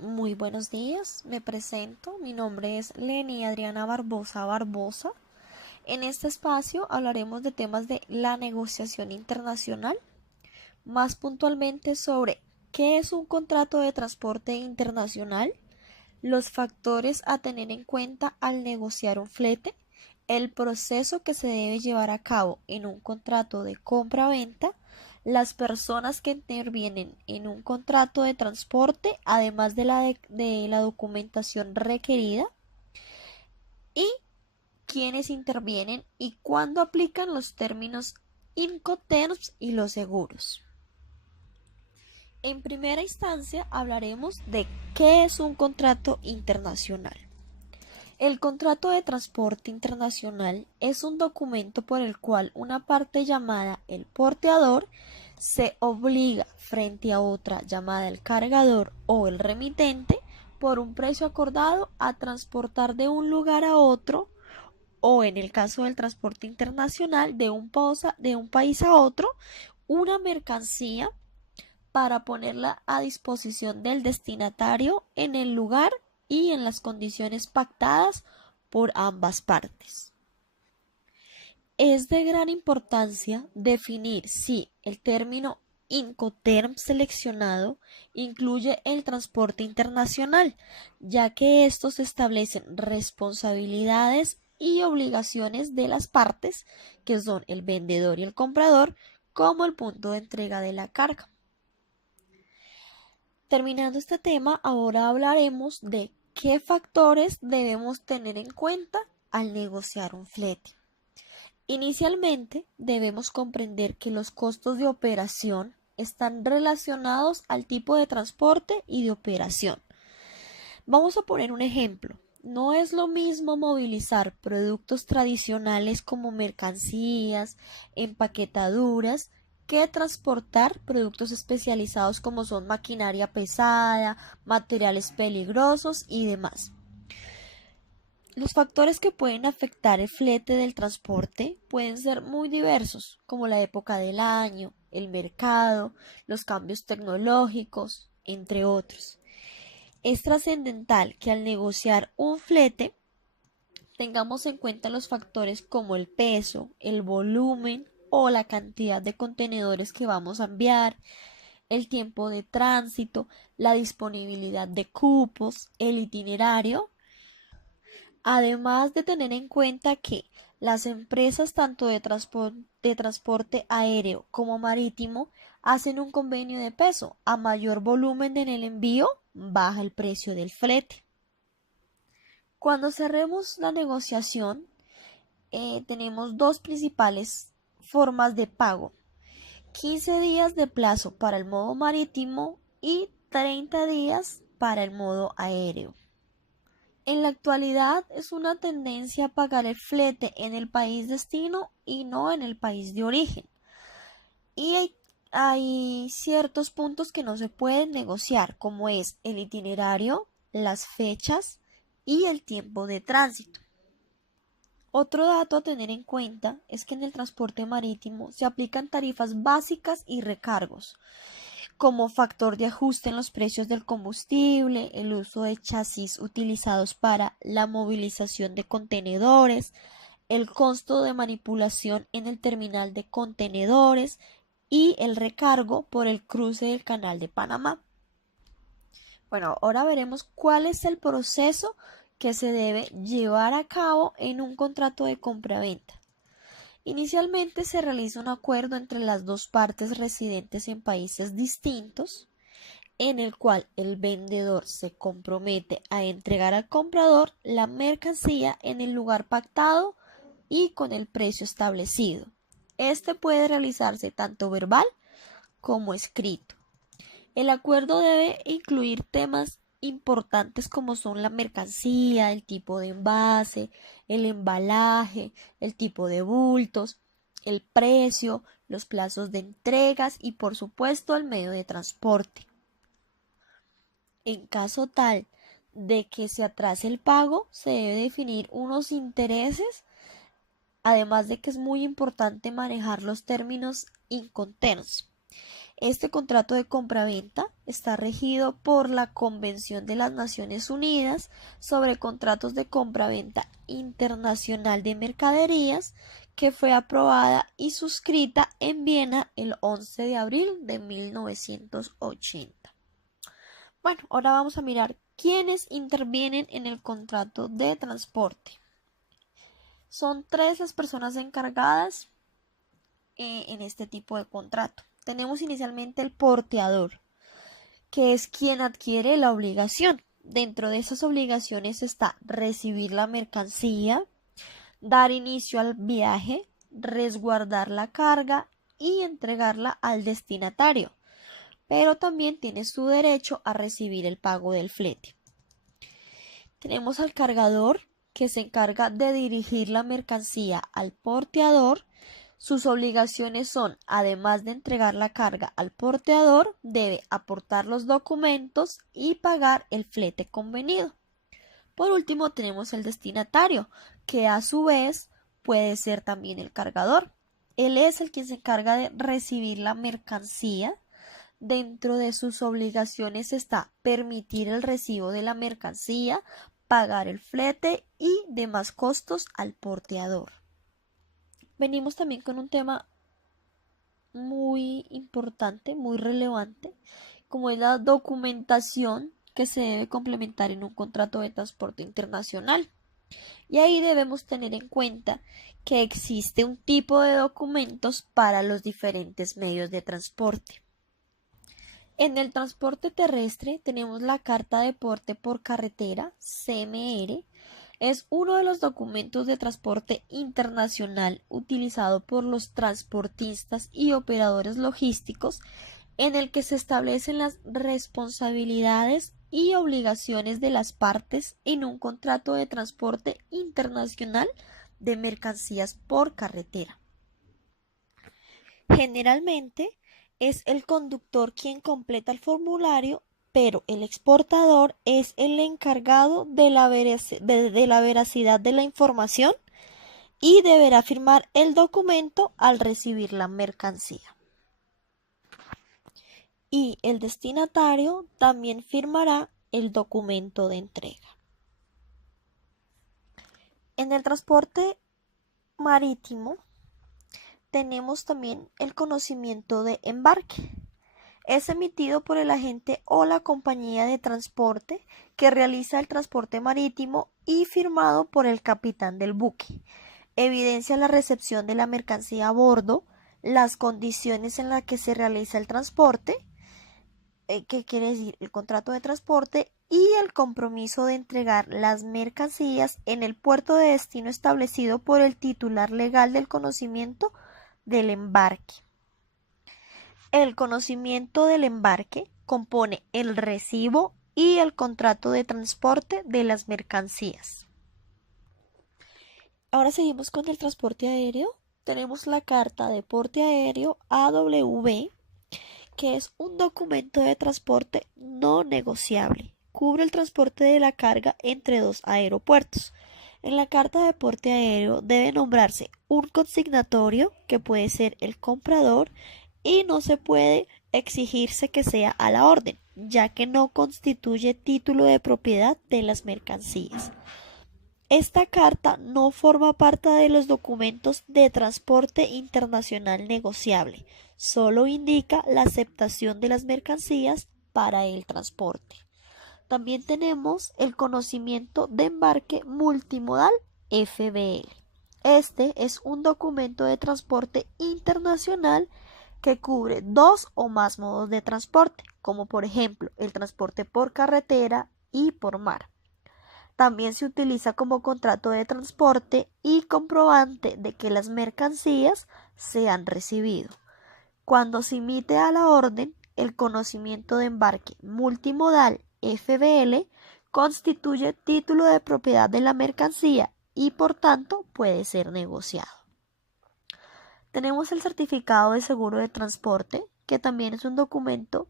Muy buenos días, me presento, mi nombre es Leni Adriana Barbosa Barbosa. En este espacio hablaremos de temas de la negociación internacional, más puntualmente sobre qué es un contrato de transporte internacional, los factores a tener en cuenta al negociar un flete, el proceso que se debe llevar a cabo en un contrato de compra-venta, las personas que intervienen en un contrato de transporte, además de la documentación requerida, y quienes intervienen y cuándo aplican los términos Incoterms y los seguros. En primera instancia hablaremos de qué es un contrato internacional. El contrato de transporte internacional es un documento por el cual una parte llamada el porteador se obliga frente a otra llamada el cargador o el remitente por un precio acordado a transportar de un lugar a otro o en el caso del transporte internacional de un país a otro una mercancía para ponerla a disposición del destinatario en el lugar y en las condiciones pactadas por ambas partes. Es de gran importancia definir si el término Incoterm seleccionado incluye el transporte internacional, ya que estos establecen responsabilidades y obligaciones de las partes, que son el vendedor y el comprador, como el punto de entrega de la carga. Terminando este tema, ahora hablaremos de qué factores debemos tener en cuenta al negociar un flete. Inicialmente, debemos comprender que los costos de operación están relacionados al tipo de transporte y de operación. Vamos a poner un ejemplo. No es lo mismo movilizar productos tradicionales como mercancías, empaquetaduras, que transportar productos especializados como son maquinaria pesada, materiales peligrosos y demás. Los factores que pueden afectar el flete del transporte pueden ser muy diversos, como la época del año, el mercado, los cambios tecnológicos, entre otros. Es trascendental que al negociar un flete tengamos en cuenta los factores como el peso, el volumen o la cantidad de contenedores que vamos a enviar, el tiempo de tránsito, la disponibilidad de cupos, el itinerario, además de tener en cuenta que las empresas tanto de transporte aéreo como marítimo hacen un convenio de peso. A mayor volumen en el envío, baja el precio del flete. Cuando cerremos la negociación, tenemos dos principales formas de pago: 15 días de plazo para el modo marítimo y 30 días para el modo aéreo. En la actualidad es una tendencia a pagar el flete en el país destino y no en el país de origen. Y hay ciertos puntos que no se pueden negociar, como es el itinerario, las fechas y el tiempo de tránsito. Otro dato a tener en cuenta es que en el transporte marítimo se aplican tarifas básicas y recargos, como factor de ajuste en los precios del combustible, el uso de chasis utilizados para la movilización de contenedores, el costo de manipulación en el terminal de contenedores y el recargo por el cruce del Canal de Panamá. Bueno, ahora veremos cuál es el proceso que se debe llevar a cabo en un contrato de compra-venta. Inicialmente se realiza un acuerdo entre las dos partes residentes en países distintos, en el cual el vendedor se compromete a entregar al comprador la mercancía en el lugar pactado y con el precio establecido. Este puede realizarse tanto verbal como escrito. El acuerdo debe incluir temas importantes como son la mercancía, el tipo de envase, el embalaje, el tipo de bultos, el precio, los plazos de entregas y por supuesto el medio de transporte. En caso tal de que se atrase el pago, se debe definir unos intereses, además de que es muy importante manejar los términos Incoterms. Este contrato de compraventa está regido por la Convención de las Naciones Unidas sobre contratos de compraventa internacional de mercaderías, que fue aprobada y suscrita en Viena el 11 de abril de 1980. Bueno, ahora vamos a mirar quiénes intervienen en el contrato de transporte. Son 3 las personas encargadas en este tipo de contrato. Tenemos inicialmente el porteador, que es quien adquiere la obligación. Dentro de esas obligaciones está recibir la mercancía, dar inicio al viaje, resguardar la carga y entregarla al destinatario, pero también tiene su derecho a recibir el pago del flete. Tenemos al cargador, que se encarga de dirigir la mercancía al porteador. Sus obligaciones son, además de entregar la carga al porteador, debe aportar los documentos y pagar el flete convenido. Por último, tenemos el destinatario, que a su vez puede ser también el cargador. Él es el quien se encarga de recibir la mercancía. Dentro de sus obligaciones está permitir el recibo de la mercancía, pagar el flete y demás costos al porteador. Venimos también con un tema muy importante, muy relevante, como es la documentación que se debe complementar en un contrato de transporte internacional. Y ahí debemos tener en cuenta que existe un tipo de documentos para los diferentes medios de transporte. En el transporte terrestre tenemos la Carta de Porte por Carretera, CMR. Es uno de los documentos de transporte internacional utilizado por los transportistas y operadores logísticos, en el que se establecen las responsabilidades y obligaciones de las partes en un contrato de transporte internacional de mercancías por carretera. Generalmente es el conductor quien completa el formulario, pero el exportador es el encargado de la veracidad de la información y deberá firmar el documento al recibir la mercancía. Y el destinatario también firmará el documento de entrega. En el transporte marítimo tenemos también el conocimiento de embarque. Es emitido por el agente o la compañía de transporte que realiza el transporte marítimo y firmado por el capitán del buque. Evidencia la recepción de la mercancía a bordo, las condiciones en las que se realiza el transporte, que quiere decir el contrato de transporte, y el compromiso de entregar las mercancías en el puerto de destino establecido por el titular legal del conocimiento del embarque. El conocimiento del embarque compone el recibo y el contrato de transporte de las mercancías. Ahora seguimos con el transporte aéreo. Tenemos la Carta de Porte Aéreo AWB, que es un documento de transporte no negociable. Cubre el transporte de la carga entre 2 aeropuertos. En la carta de porte aéreo debe nombrarse un consignatorio, que puede ser el comprador, y no se puede exigirse que sea a la orden, ya que no constituye título de propiedad de las mercancías. Esta carta no forma parte de los documentos de transporte internacional negociable, solo indica la aceptación de las mercancías para el transporte. También tenemos el conocimiento de embarque multimodal, FBL. Este es un documento de transporte internacional que cubre 2 o más modos de transporte, como por ejemplo el transporte por carretera y por mar. También se utiliza como contrato de transporte y comprobante de que las mercancías se han recibido. Cuando se emite a la orden, el conocimiento de embarque multimodal, FBL, constituye título de propiedad de la mercancía y por tanto puede ser negociado. Tenemos el certificado de seguro de transporte, que también es un documento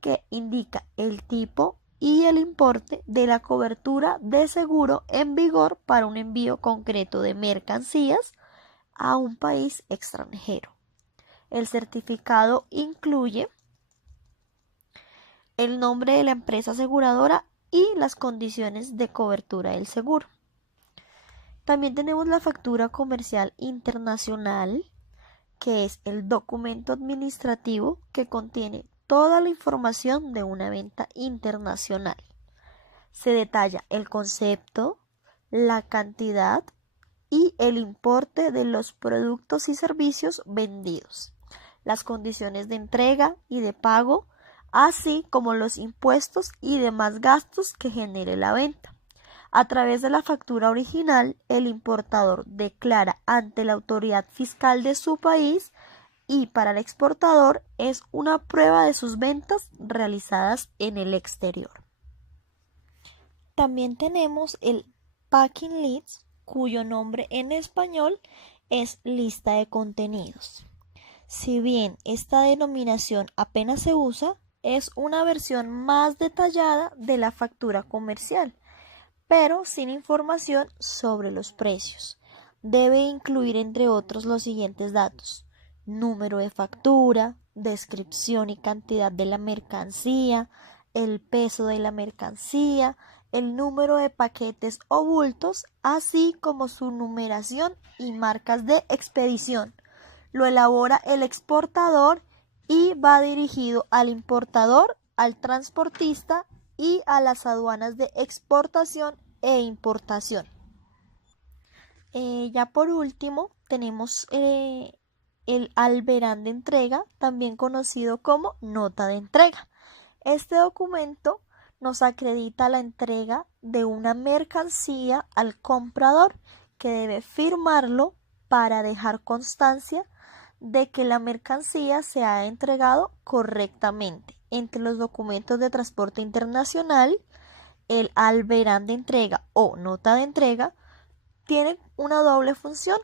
que indica el tipo y el importe de la cobertura de seguro en vigor para un envío concreto de mercancías a un país extranjero. El certificado incluye el nombre de la empresa aseguradora y las condiciones de cobertura del seguro. También tenemos la factura comercial internacional, que es el documento administrativo que contiene toda la información de una venta internacional. Se detalla el concepto, la cantidad y el importe de los productos y servicios vendidos, las condiciones de entrega y de pago, así como los impuestos y demás gastos que genere la venta. A través de la factura original, el importador declara ante la autoridad fiscal de su país y para el exportador es una prueba de sus ventas realizadas en el exterior. También tenemos el Packing List, cuyo nombre en español es lista de contenidos. Si bien esta denominación apenas se usa, es una versión más detallada de la factura comercial, pero sin información sobre los precios. Debe incluir, entre otros, los siguientes datos: número de factura, descripción y cantidad de la mercancía, el peso de la mercancía, el número de paquetes o bultos, así como su numeración y marcas de expedición. Lo elabora el exportador y va dirigido al importador, al transportista y a las aduanas de exportación e importación. Ya por último tenemos el alberán de entrega, también conocido como nota de entrega. Este documento nos acredita la entrega de una mercancía al comprador, que debe firmarlo para dejar constancia de que la mercancía se ha entregado correctamente. Entre los documentos de transporte internacional, el alberán de entrega o nota de entrega tiene una doble función.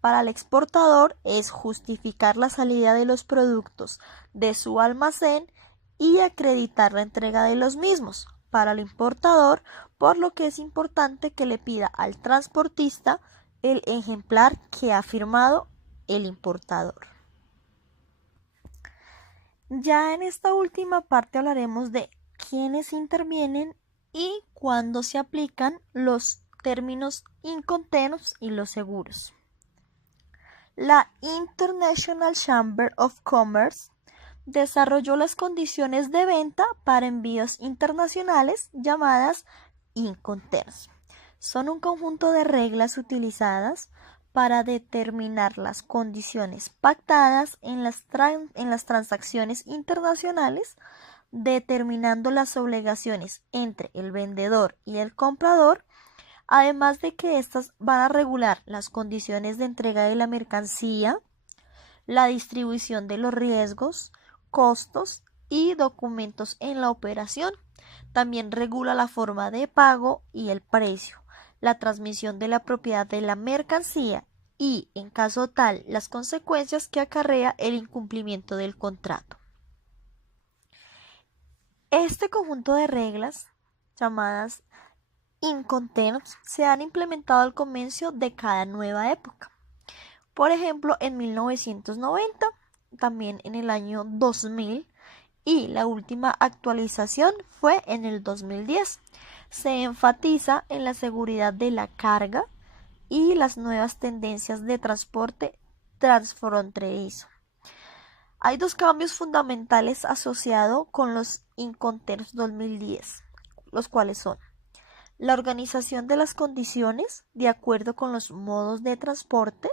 Para el exportador es justificar la salida de los productos de su almacén y acreditar la entrega de los mismos. Para el importador, por lo que es importante que le pida al transportista el ejemplar que ha firmado el importador. Ya en esta última parte hablaremos de quiénes intervienen y cuándo se aplican los términos Incoterms y los seguros. La International Chamber of Commerce desarrolló las condiciones de venta para envíos internacionales llamadas Incoterms. Son un conjunto de reglas utilizadas para determinar las condiciones pactadas en las transacciones internacionales, determinando las obligaciones entre el vendedor y el comprador, además de que éstas van a regular las condiciones de entrega de la mercancía, la distribución de los riesgos, costos y documentos en la operación. También regula la forma de pago y el precio, la transmisión de la propiedad de la mercancía y, en caso tal, las consecuencias que acarrea el incumplimiento del contrato. Este conjunto de reglas, llamadas Incoterms, se han implementado al comienzo de cada nueva época. Por ejemplo, en 1990, también en el año 2000 y la última actualización fue en el 2010. Se enfatiza en la seguridad de la carga y las nuevas tendencias de transporte transfronterizo. Hay dos cambios fundamentales asociados con los Incoterms 2010, los cuales son la organización de las condiciones de acuerdo con los modos de transporte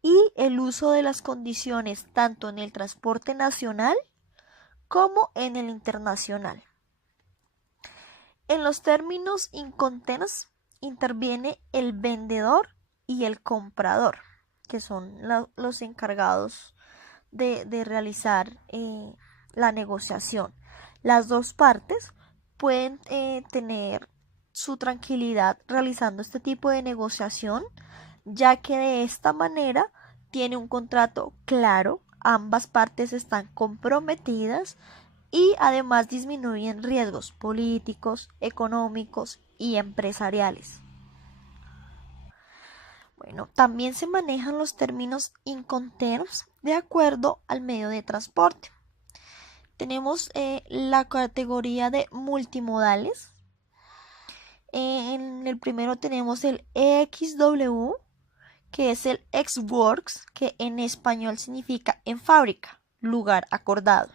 y el uso de las condiciones tanto en el transporte nacional como en el internacional. En los términos Incoterms interviene el vendedor y el comprador, que son los encargados de realizar la negociación. Las dos partes pueden tener su tranquilidad realizando este tipo de negociación, ya que de esta manera tiene un contrato claro, ambas partes están comprometidas y además disminuyen riesgos políticos, económicos y empresariales. Bueno, también se manejan los términos Incoterms de acuerdo al medio de transporte. Tenemos la categoría de multimodales. En el primero tenemos el EXW, que es el ex-works, que en español significa en fábrica, lugar acordado.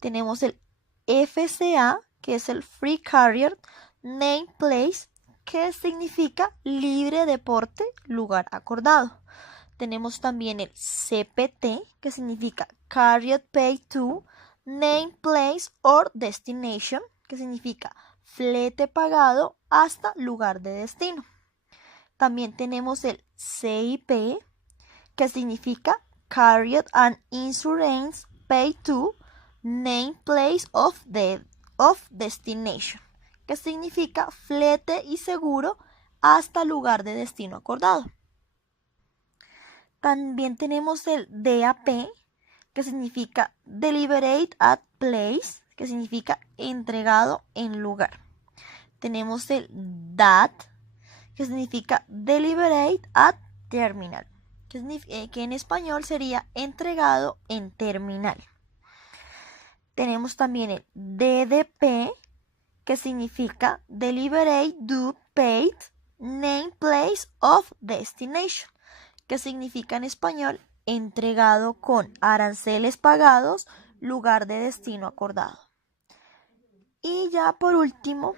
Tenemos el FCA, que es el Free Carrier Name Place, que significa libre deporte, lugar acordado. Tenemos también el CPT, que significa Carrier Pay to Name Place or Destination, que significa flete pagado hasta lugar de destino. También tenemos el CIP, que significa Carrier and Insurance Pay to Name Place of Destination, que significa flete y seguro hasta lugar de destino acordado. También tenemos el DAP, que significa Deliberate at Place, que significa entregado en lugar. Tenemos el DAT, que significa Deliberate at Terminal, que en español sería entregado en terminal. Tenemos también el DDP, que significa Deliberate Due Paid Name Place of Destination, que significa en español entregado con aranceles pagados, lugar de destino acordado. Y ya por último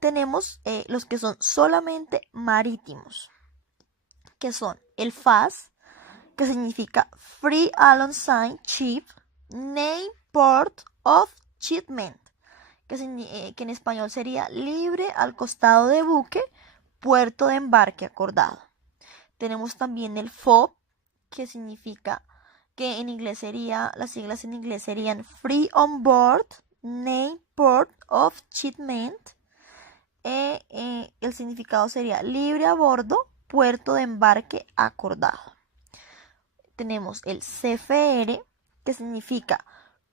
tenemos los que son solamente marítimos, que son el FAS, que significa Free Alongside Ship Name Port of Shipment, que en español sería libre al costado de buque, puerto de embarque acordado. Tenemos también el FOB, que significa que en inglés sería, las siglas en inglés serían Free on Board Name Port of Shipment. El significado sería libre a bordo, puerto de embarque acordado. Tenemos el CFR, que significa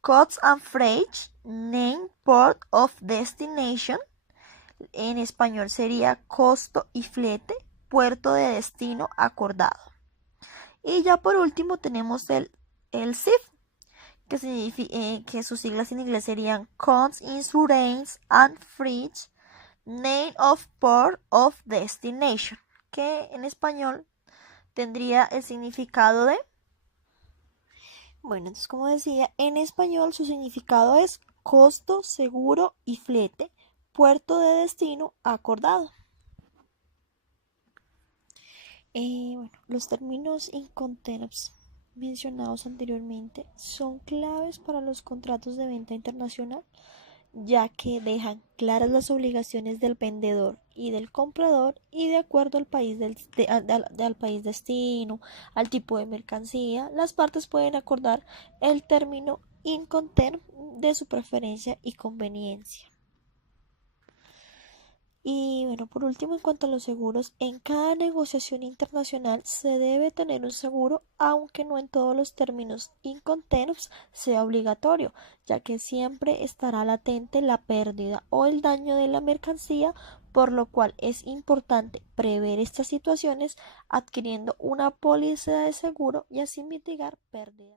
Costs and Freight Name Port of Destination. En español sería costo y flete, puerto de destino acordado. Y ya por último tenemos el CIF, que sus siglas en inglés serían Costs, Insurance and Freight Name of Port of Destination, que en español tendría el significado de... Bueno, entonces como decía, en español su significado es costo, seguro y flete, puerto de destino acordado. Bueno, los términos Incoterms mencionados anteriormente son claves para los contratos de venta internacional, ya que dejan claras las obligaciones del vendedor y del comprador y de acuerdo al país, al país destino, al tipo de mercancía, las partes pueden acordar el término Incoterm de su preferencia y conveniencia. Y bueno, por último, en cuanto a los seguros, en cada negociación internacional se debe tener un seguro, aunque no en todos los términos Incoterms sea obligatorio, ya que siempre estará latente la pérdida o el daño de la mercancía, por lo cual es importante prever estas situaciones adquiriendo una póliza de seguro y así mitigar pérdidas.